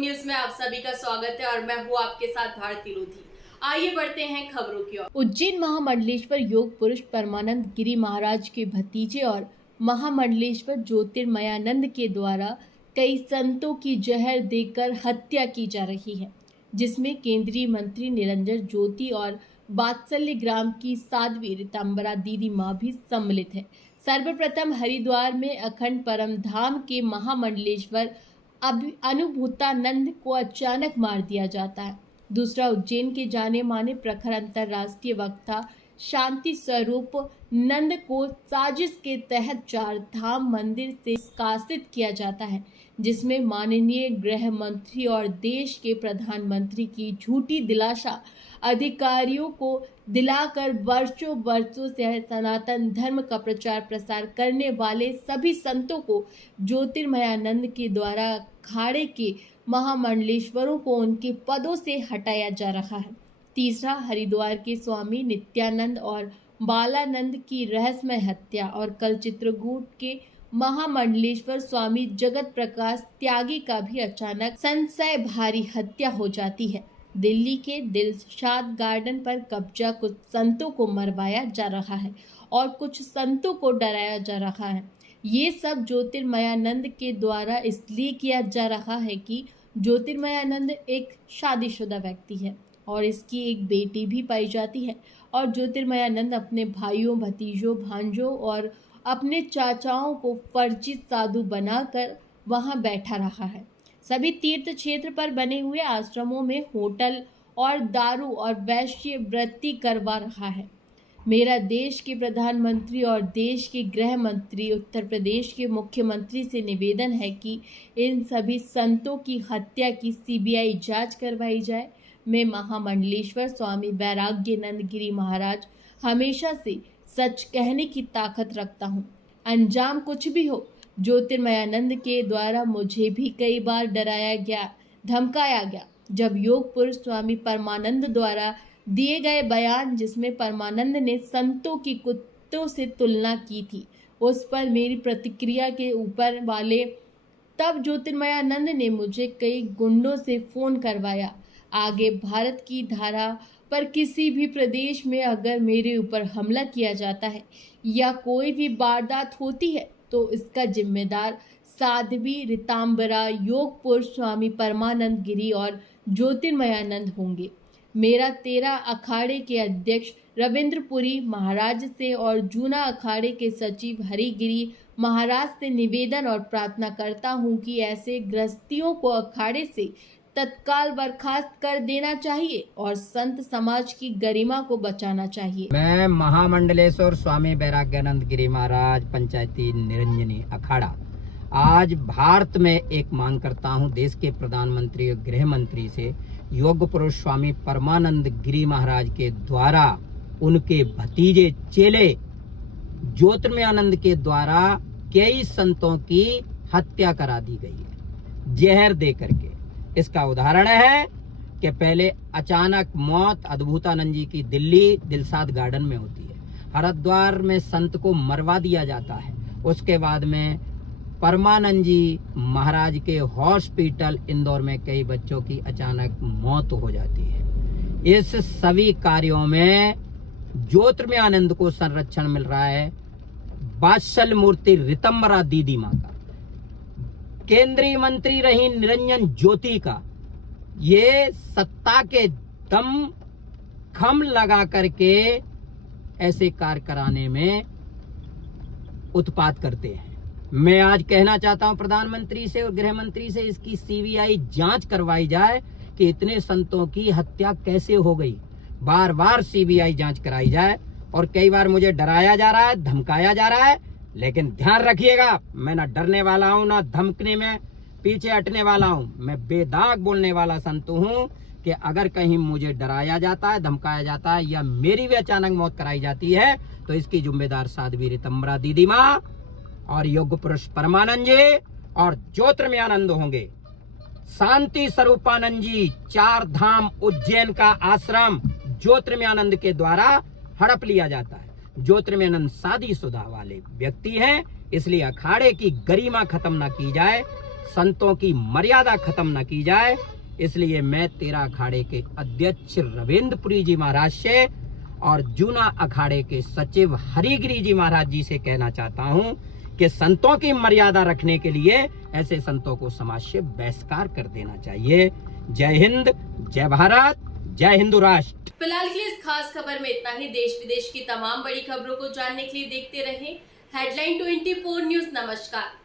News में आप सभी का स्वागत है और मैं हूँ आपके साथ भारती लोधी। आइए बढ़ते हैं खबरों की ओर। उज्जैन महामंडलेश्वर योग पुरुष परमानंद गिरी महाराज के भतीजे और महामंडलेश्वर ज्योतिर्मयानंद के द्वारा कई संतों की जहर देकर हत्या की जा रही है, जिसमें केंद्रीय मंत्री निरंजन ज्योति और बात्सल्य ग्राम की साध्वी ऋतंबरा दीदी माँ भी सम्मिलित है। सर्वप्रथम हरिद्वार में अखंड परम धाम के महामंडलेश्वर अनुभूतानंद को अचानक मार दिया जाता है। दूसरा, उज्जैन के जाने माने प्रखर अंतर्राष्ट्रीय वक्ता शांति स्वरूप नंद को साजिश के तहत चार धाम मंदिर से निष्कासित किया जाता है, जिसमें माननीय गृह मंत्री और देश के प्रधानमंत्री की झूठी दिलासा अधिकारियों को दिलाकर वर्षों से सनातन धर्म का प्रचार प्रसार करने वाले सभी संतों को ज्योतिर्मयानंद के द्वारा अखाड़े के महामंडलेश्वरों को उनके पदों से हटाया जा रहा है। तीसरा, हरिद्वार के स्वामी नित्यानंद और बालानंद की रहस्यमय हत्या और कल चित्रकूट के महामंडलेश्वर स्वामी जगत प्रकाश त्यागी का भी अचानक संशय भारी हत्या हो जाती है। दिल्ली के दिलशाद गार्डन पर कब्जा कुछ संतों को मरवाया जा रहा है और कुछ संतों को डराया जा रहा है। ये सब ज्योतिर्मयानंद के द्वारा इसलिए किया जा रहा है कि ज्योतिर्मयानंद एक शादीशुदा व्यक्ति है और इसकी एक बेटी भी पाई जाती है और ज्योतिर्मयानंद अपने भाइयों, भतीजों, भांजों और अपने चाचाओं को फर्जी साधु बनाकर वहां बैठा रहा है। सभी तीर्थ क्षेत्र पर बने हुए आश्रमों में होटल और दारू और वैश्य वृत्ति करवा रहा है। मेरा देश के प्रधानमंत्री और देश के गृह मंत्री, उत्तर प्रदेश के मुख्यमंत्री से निवेदन है कि इन सभी संतों की हत्या की सीबीआई जांच करवाई जाए। मैं महामंडलेश्वर स्वामी वैराग्यानंद गिरी महाराज हमेशा से सच कहने की ताकत रखता हूँ। अंजाम कुछ भी हो, ज्योतिर्मयानंद के द्वारा मुझे भी कई बार डराया गया, धमकाया गया। जब योग पुरुष स्वामी परमानंद द्वारा दिए गए बयान जिसमें परमानंद ने संतों की कुत्तों से तुलना की थी, उस पर मेरी प्रतिक्रिया के ऊपर वाले तब ज्योतिर्मयानंद ने मुझे कई गुंडों से फोन करवाया। आगे भारत की धारा पर किसी भी प्रदेश में अगर मेरे ऊपर हमला किया जाता है या कोई भी वारदात होती है तो इसका जिम्मेदार साध्वी ऋतंबरा, योग पुरुष स्वामी परमानंद गिरी और ज्योतिर्मयानंद होंगे। मेरा 13 अखाड़े के अध्यक्ष रविंद्रपुरी महाराज से और जूना अखाड़े के सचिव हरिगिरी महाराज से निवेदन और प्रार्थना करता हूँ कि ऐसे गृहस्थियों को अखाड़े से तत्काल बर्खास्त कर देना चाहिए और संत समाज की गरिमा को बचाना चाहिए। मैं महामंडलेश्वर स्वामी वैराग्यानंद गिरी महाराज पंचायती निरंजनी अखाड़ा आज भारत में एक मांग करता हूं देश के प्रधानमंत्री और गृह मंत्री से, योग पुरुष स्वामी परमानंद गिरी महाराज के द्वारा उनके भतीजे चेले ज्योतिर्मयानंद के द्वारा कई संतों की हत्या करा दी गई है जहर दे करके। इसका उदाहरण है कि पहले अचानक मौत अद्भुतानंद जी की दिल्ली दिलशाद गार्डन में होती है, हरिद्वार में संत को मरवा दिया जाता है, उसके बाद में परमानंद जी महाराज के हॉस्पिटल इंदौर में कई बच्चों की अचानक मौत हो जाती है। इस सभी कार्यों में ज्योतिर्मयानंद को संरक्षण मिल रहा है वात्सल्य मूर्ति ऋतंबरा दीदी माँ का, केंद्रीय मंत्री रही निरंजन ज्योति का। ये सत्ता के दम खम लगा करके ऐसे कार्य कराने में उत्पात करते हैं। मैं आज कहना चाहता हूं प्रधानमंत्री से और गृह मंत्री से, इसकी सीबीआई जांच करवाई जाए कि इतने संतों की हत्या कैसे हो गई। बार बार सीबीआई जांच कराई जाए और कई बार मुझे डराया जा रहा है, धमकाया जा रहा है, लेकिन ध्यान रखिएगा, मैं ना डरने वाला हूं ना धमकने में पीछे हटने वाला हूं। मैं बेदाग बोलने वाला संत हूं कि अगर कहीं मुझे डराया जाता है, धमकाया जाता है या मेरी भी अचानक मौत कराई जाती है तो इसकी जिम्मेदार साध्वी ऋतंबरा दीदी माँ और योग पुरुष परमानंद जी और ज्योतिर्मयानंद होंगे। शांति स्वरूपानंद जी चार धाम उज्जैन का आश्रम ज्योतिर्मयानंद के द्वारा हड़प लिया जाता है। ज्योतिर्मयानंद शादीशुदा वाले व्यक्ति हैं, इसलिए अखाड़े की गरिमा खत्म ना की जाए। संतों की मर्यादा खत्म न की जाए। इसलिए मैं 13 अखाड़े के अध्यक्ष रविंद्रपुरी जी महाराज से और जूना अखाड़े के सचिव हरिगिरी जी महाराज जी से कहना चाहता हूं कि संतों की मर्यादा रखने के लिए ऐसे संतों को समाज से बहिष्कार कर देना चाहिए। जय हिंद, जय भारत, जय हिंदू राष्ट्र। फिलहाल के लिए इस खास खबर में इतना ही। देश विदेश की तमाम बड़ी खबरों को जानने के लिए देखते रहें हेडलाइन 24 न्यूज। नमस्कार।